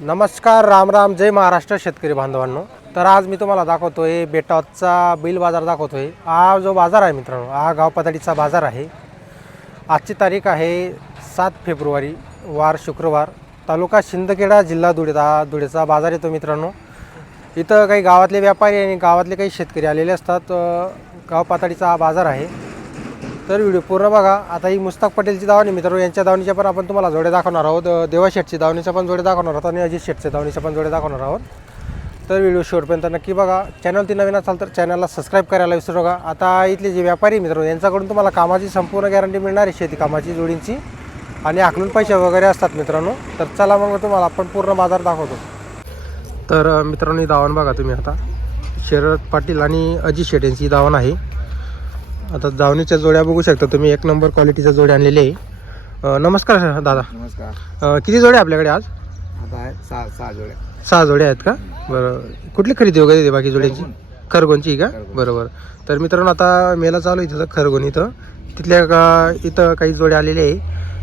नमस्कार राम राम जय महाराष्ट्र शेतकरी बांधवांनो. तर आज मी तुम्हाला दाखवतोय बेटाचा बैल बाजार दाखवतोय. हा जो बाजार आहे मित्रांनो हा गावपातळीचा बाजार आहे. आजची तारीख आहे सात फेब्रुवारी वार शुक्रवार. तालुका शिंदखेडा जिल्हा धुळे हा धुळेचा बाजार येतो मित्रांनो. इथं काही गावातले व्यापारी आणि गावातले काही शेतकरी आलेले असतात. गावपातळीचा गाव पातळीचा हा बाजार आहे. तर व्हिडिओ पूर्ण बघा. आता ही मुस्ताक पटेलची धावणी मित्रांनो यांच्या धावणीच्या पण आपण तुम्हाला जोडे दाखवणार आहोत. देवा शेटची दावणीच्या पण जोडे दाखवणार आहोत आणि अजित शेटच्या दावणीच्या पण जोडे दाखवणार आहोत. तर व्हिडिओ शेवटपर्यंत नक्की बघा. चॅनल ती नवीन असाल तर चॅनलला सबस्क्राईब करायला विसरू नका. आता इथले जे व्यापारी मित्र यांच्याकडून तुम्हाला कामाची संपूर्ण गॅरंटी मिळणार आहे शेती कामाची जोडींची. आणि आखलून पैसे वगैरे असतात मित्रांनो. तर चला मग तुम्हाला आपण पूर्ण बाजार दाखवतो. तर मित्रांनो ही दावण बघा तुम्ही आता. शरद पाटील आणि अजित शेट यांची धावण दावण आहे. आता दावणीच्या जोड्या बघू शकता तुम्ही. एक नंबर क्वालिटीच्या जोड्या आणलेले आहे. अ, नमस्कार सर दादा. नमस्कार. अ, किती जोड्या आपल्याकडे आज? आता आहे सहा सहा जोड्या. सहा जोड्या आहेत का? बरं. कुठली खरेदी वगैरे आहे बाकी जोड्यांची? खरगोनची का? बरोबर. तर मित्रांनो आता मेला चालू आहे तिथं खरगोन इथं. तिथल्या का इथं काही जोड्या आलेले आहे.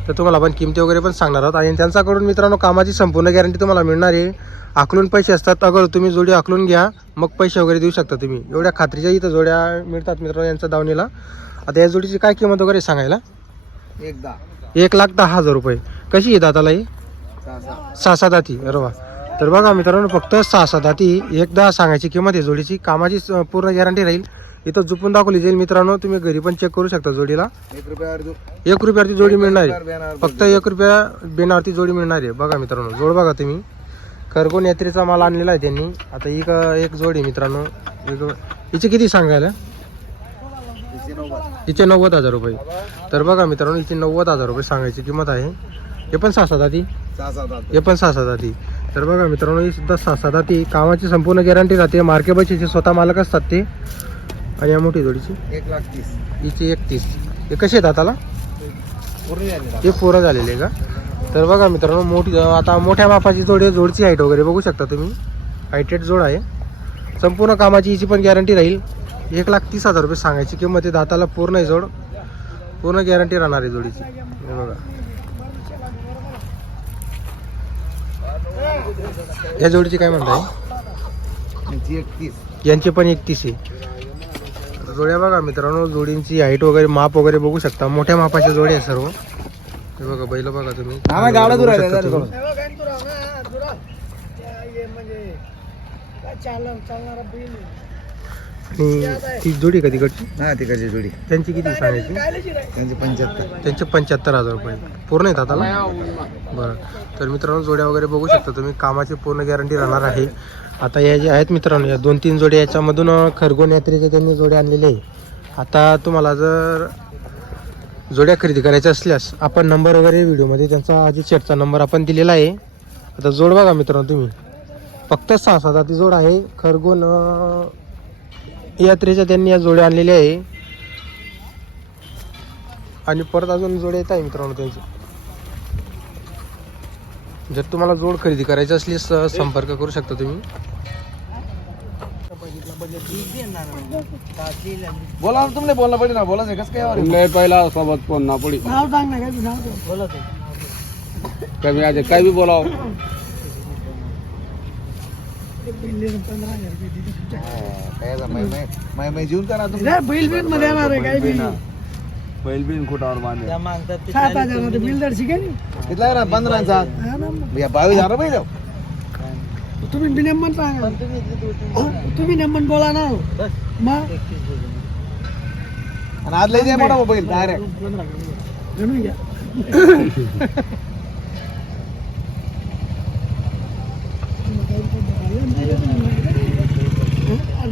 तर तुम्हाला आपण किमती वगैरे पण सांगणार आहोत. आणि त्यांच्याकडून मित्रांनो कामाची संपूर्ण गॅरंटी तुम्हाला मिळणार आहे. आकलून पैसे असतात. अगर तुम्ही जोडी आकलून घ्या मग पैसे वगैरे देऊ शकता तुम्ही. एवढ्या खात्रीच्या इथं जोड्या मिळतात मित्रांनो यांच्या दावणीला. आता या जोडीची काय किंमत वगैरे सांगायला? एकदा एक लाख दहा हजार रुपये. कशी आहे दाताला ही सहा सात हाती अरे वा. तर बघा मित्रांनो फक्त सहा सात हाती एकदा सांगायची किंमत आहे. जोडीची कामाची पूर्ण गॅरंटी राहील. इथं जुपून दाखवली जाईल मित्रांनो. तुम्ही घरी पण चेक करू शकता जोडीला. एक एक रुपयावरती जोडी मिळणार आहे. फक्त एक रुपया बेनावरती जोडी मिळणार आहे. बघा मित्रांनो जोड बघा तुम्ही. खरगोन यात्रेचा माल आणलेला आहे त्यांनी. आता ही का- एक जोड मित्रांनो. एक- हिचे किती सांगायला? हिचे नव्वद. हजार रुपये. तर बघा मित्रांनो हिचे नव्वद हजार रुपये सांगायची किंमत आहे. हे पण सहा सात आठ हे पण सहा सात हाती. तर बघा मित्रांनो ही सुद्धा सहा सात हाती कामाची संपूर्ण गॅरंटी राहते. मार्के बशीचे स्वतः मालक असतात ते. आणि या मोठी जोडीची. एक लाख तीस. हिची एकतीस हे कसे झाले हे पोरं झालेले आहे का? तर बघा मित्रांनो मोठी आता मोठ्या मापाची जोड जोडची हाईट वगैरे बघू शकता तुम्ही. हायटेड जोड आहे. संपूर्ण कामाची हिची पण गॅरंटी राहील. एक लाख तीस हजार रुपये सांगायची किंमत आहे. दाताला पूर्ण आहे जोड पूर्ण गॅरंटी राहणार आहे जोडीची. बघा. या जोडीची काय म्हणताय? यांचे पण एकतीस आहे. जोड्या बघा मित्रांनो जोडींची हाईट वगैरे माप वगैरे बघू शकता. मोठ्या मापाच्या जोड्या आहे सर्व. हे बघा बैल बघा तुम्ही. आम्ही आणि ती जोडी कधी कडची हा तिकडची जोडी. त्यांची किती सांगायची? त्यांची पंच्याहत्तर. त्यांचे पंच्याहत्तर हजार रुपये. पूर्ण आहेत आता बरं. तर मित्रांनो जोड्या वगैरे बघू शकता तुम्ही. कामाची पूर्ण गॅरंटी राहणार आहे. आता या ज्या आहेत मित्रांनो या दोन तीन जोड्या याच्यामधून खरगोन यात्रेच्या त्यांनी जोड्या आणलेले आहे आता तुम्हाला जर जोड्या खरेदी करायच्या असल्यास आपण नंबर वगैरे व्हिडिओमध्ये त्यांचा अजित शेटचा नंबर आपण दिलेला आहे. आता जोड बघा मित्रांनो तुम्ही. फक्त सहा सात ती जोड आहे. खरगोन यात्रेच्या त्यांनी या जोड्या आणलेल्या आहे. आणि परत अजून जोड येत आहे मित्रांनो त्यांचे. जर तुम्हाला जोड खरेदी करायची असली संपर्क करू शकता तुम्ही. बोला तुमने बोलना पडे ना बोला कसं काय? नाही पहिला सोबत फोन ना पडी कमी आज काय बी बोलाव. काय आता मै- जीवन करा तुम्ही बैल बिन खुटावर बांधे कितला आहे ना पंधराचा बावीस हजार रुपये तुम्ही बिनेमन सांगा तुम्ही नेमन बोला ना मग आणि आज लय मोठा मोबाईल डायरेक्ट घ्या द्या रे, ऐका रे. किती द्या रे? चांगला माल आहे. काय चहा आली ना पहिले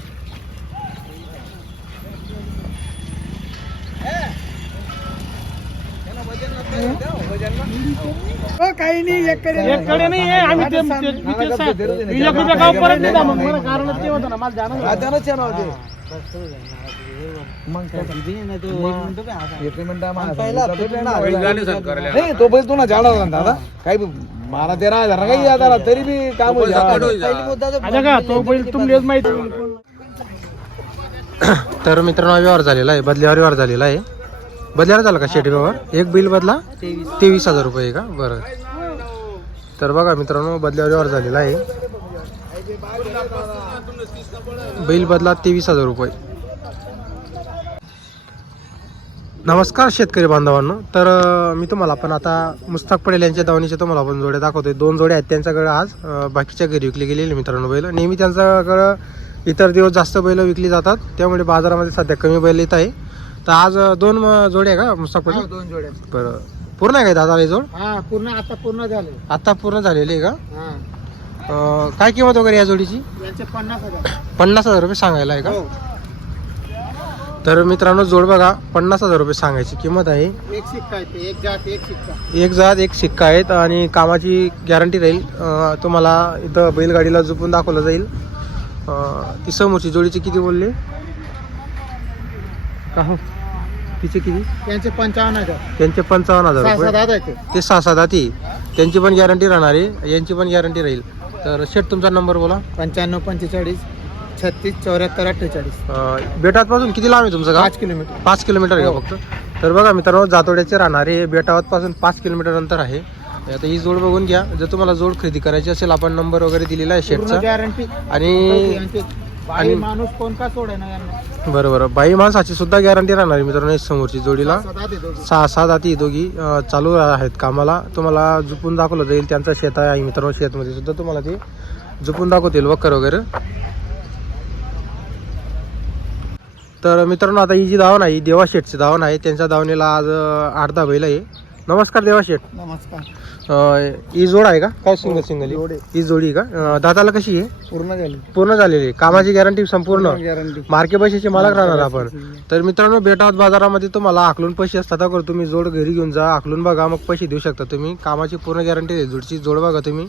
हो, काही नाही एककडे कडे नाही. आहे आम्ही ते- ते- ते- ते- एक रुपया गाव परत नाही द्या मग मला कारणच ते होतं ना मला जाणं त्यानंच छान होते मग काय? एक मिनिट बैलगाडी साफ करायला नाही तो बैल तुला जाणार ना दादा? काही बी मला तेरा हजार ना काही दादा तरी बी काम होईल. तो बैल तुमलेच माहिती तर मित्रांनो व्यवहार झालेला आहे. बदल्यावर व्यवहार झालेला आहे. बदल्यावर झाला का शेटी व्यवहार? एक बिल बदला? तेवीस. हजार रुपये का? बरं. तर बघा मित्रांनो बदल्यावर व्यवहार झालेला आहे. बिल बदला तेवीस हजार रुपये. नमस्कार शेतकरी बांधवांनो. तर मी तुम्हाला पण आता मुस्ताक पडेल यांच्या दावणीचे तुम्हाला आपण जोड्या दाखवतोय. दोन जोड्या आहेत त्यांच्याकडे आज. बाकीच्या घरी विकली गेलेली मित्रांनो बैल. नेहमी त्यांच्याकडं इतर दिवस जास्त बैल विकली जातात. त्यामुळे बाजारामध्ये सध्या कमी बैल येत आहे. तर आज दोन अं, जोड्या आहे का मुस्ताक पडेल दोन जोड्या. बरं. पूर्ण आहे का दादा हे जोड? हा पूर्ण आता पूर्ण झाले. आता पूर्ण झालेली आहे का? हा. अं, काय किंमत वगैरे या जोडीची? यांचे पन्नास हजार. पन्नास हजार रुपये सांगायला आहे का? हो. तर मित्रांनो जोड बघा पन्नास हजार रुपये सांगायची किंमत आहे. एक शिक्का आहे ते एक जात एक शिक्का. एक जात एक शिक्का आहेत आणि कामाची गॅरंटी राहील. अं, तुम्हाला इथं बैलगाडीला झोपून दाखवलं जाईल. अं, ती समोरची जोडीची किती बोलले? का हो? तिचे किती? यांचे पंचावन्न हजार. त्यांचे पंचावन्न हजार सहा रुपये? सात हजार ते सहा सात हाती त्यांची पण गॅरंटी राहणार आहे. यांची पण गॅरंटी राहील. तर शेट तुमचा नंबर बोला. पंच्याण्णव पंचेचाळीस छत्तीस चौऱ्याहत्तर अठ्ठेचाळीस. अं, बेटातपासून किती लांब आहे तुमचं गाव? पाच किलोमीटर. पाच किलोमीटर आहे हो. का फक्त? तर बघा मित्रांनो जातोड्याचे राहणारे बेटावत पासून पाच किलोमीटर अंतर आहे. आता ही जोड बघून घ्या. जर तुम्हाला जोड खरेदी करायची असेल आपण नंबर वगैरे दिलेला आहे पूर्ण शेटचा गॅरंटी आणि बाई माणूस कोण का सोडे ना यांना? बरोबर. बाई माणसाची सुद्धा गॅरंटी राहणार आहे मित्रांनो समोरची जोडीला. सदा. सहा सात हाती दोघी अं, चालू आहेत कामाला. तुम्हाला झुपून दाखवलं जाईल त्यांचा शेत आहे मित्रांनो शेतमध्ये सुद्धा तुम्हाला ते झुपून दाखवतील वक्कर वगैरे. तर मित्रांनो आता ही जी धावण आहे ही देवा शेठची धावण आहे. त्यांच्या धावणीला आज अं, आठ दहा बैल आहे. नमस्कार देवा शेठ नमस्कार. ही जोड आहे का? काय सिंगल सिंगल जोड आहे. ही जोडी आहे का? अं, दादाला कशी आहे? पूर्ण झाली. पूर्ण झालेली आहे. कामाची गॅरंटी संपूर्ण. गॅरंटी. मार्के पैशाचे मालक राहणार आपण. तर मित्रांनो बेटावत बाजारामध्ये तुम्हाला आखलून पैसे असतात. अगर तुम्ही जोड घरी घेऊन जा. आखलून बघा मग पैसे देऊ शकता तुम्ही. कामाची पूर्ण गॅरंटी आहे. जोडची जोड बघा तुम्ही.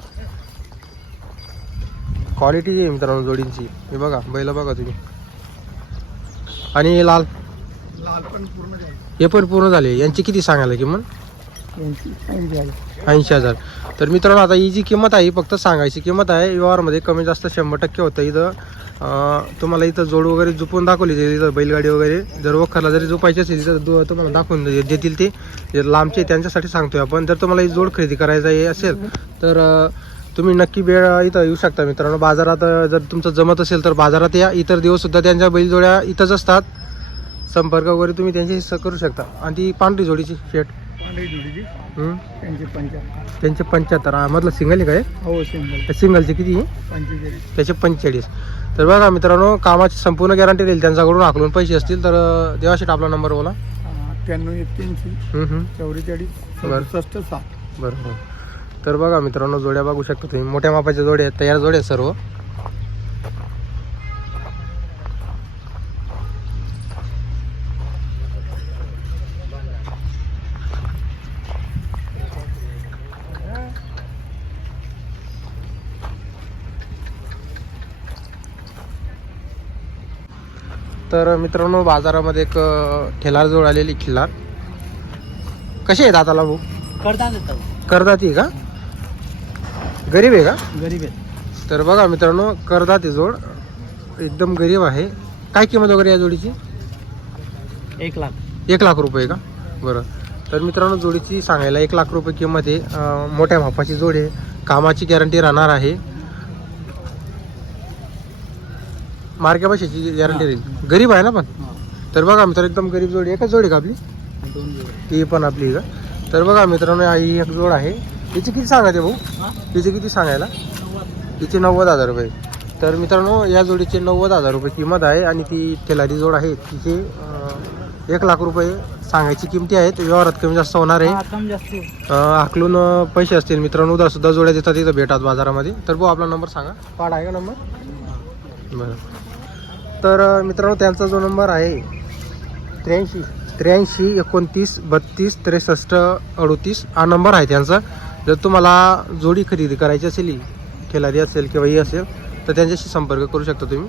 क्वालिटी आहे मित्रांनो जोडींची. हे बघा बैल बघा तुम्ही. आणि हे लाल? लाल पण पूर्ण झाली. हे पण पूर्ण झाले. यांची किती सांगायला किंमत यांची ऐंशी झाली. ऐंशी हजार. तर मित्रांनो आता ही जी किंमत आहे ही फक्त सांगायची किंमत आहे. व्यवहारमध्ये कमी जास्त शंभर टक्के होतं. इथं तुम्हाला इथं जोड वगैरे झुपून दाखवली जाईल. इथं बैलगाडी वगैरे जर वखरला जरी झोपायची असेल तर तुम्हाला दाखवून देतील ते. जे लांबचे त्यांच्यासाठी सांगतोय आपण. जर तुम्हाला ही जोड खरेदी करायचा असेल तर तुम्ही नक्की वेळ इथं येऊ शकता मित्रांनो. बाजारात जर तुमचं जमत असेल तर बाजारात या. इतर दिवससुद्धा त्यांच्या बैलजोड्या इथंच असतात. संपर्क वगैरे तुम्ही त्यांच्याशी करू शकता. आणि ती पांढरी जोडीची शेट. पांढरी जोडीची हम्म. त्यांची पंच्याहत्तर. हा, मधलं सिंगल आहे काय हो? सिंगल सिंगलचे किती? पंचेचाळीस. त्याचे पंचेचाळीस. तर बघा मित्रांनो कामाची संपूर्ण गॅरंटी राहील त्यांच्याकडून आकलून पैसे असतील तर अं, देवाशीट आपला नंबर बोला. अठ्ठ्याण्णव एक्क्याऐंशी. हम्म, हम्म. चौवेचाळीस. बरं. सदुसष्ट सात बरोबर तर बघा मित्रांनो जोड्या बघू शकता तुम्ही. मोठ्या मापाच्या जोड्या आहेत तयार जोड्या आहेत सर्व. तर मित्रांनो बाजारामध्ये एक जोड आलेली खिल्लार. कशी आहे दाताला भाऊ? करता देतात करदाती का? गरीब आहे का? गरीब आहेत तर बघा मित्रांनो करदाती जोड. एकदम गरीब आहे. काय किंमत वगैरे या जोडीची? एक लाख. एक लाख रुपये का? बरं. तर मित्रांनो जोडीची सांगायला एक लाख रुपये किंमत आहे. मोठ्या मापाची जोड आहे. कामाची गॅरंटी राहणार आहे. मार्क्या पैशाची गॅरंटी राहील गरीब आहे ना पण. तर बघा मित्र एकदम गरीब जोडी. एकच जोडी का आपली? ती पण आपली का? तर बघा मित्रांनो ही एक जोड आहे. हिची किती सांगायचे भाऊ? हिचे किती सांगायला? हिचे नव्वद हजार रुपये. तर मित्रांनो या जोडीचे नव्वद हजार रुपये किंमत आहे आणि ती तेलारी जोड आहे. तिचे एक लाख रुपये सांगायची किमती आहेत. व्यवहारात कमी जास्त होणार आहे. आकलून पैसे असतील मित्रांनो. उद्या सुद्धा जोड्या देतात इथं भेटात बाजारामध्ये. तर भाऊ आपला नंबर सांगा. पाड आहे का नंबर? बरं. तर मित्रांनो त्यांचा जो नंबर आहे त्र्याऐंशी त्र्याऐंशी एकोणतीस बत्तीस त्रेसष्ट अडतीस हा नंबर आहे त्यांचा. जर तुम्हाला जोडी खरेदी करायची असेल खेळाडी असेल किंवा ही असेल तर त्यांच्याशी संपर्क करू शकता तुम्ही.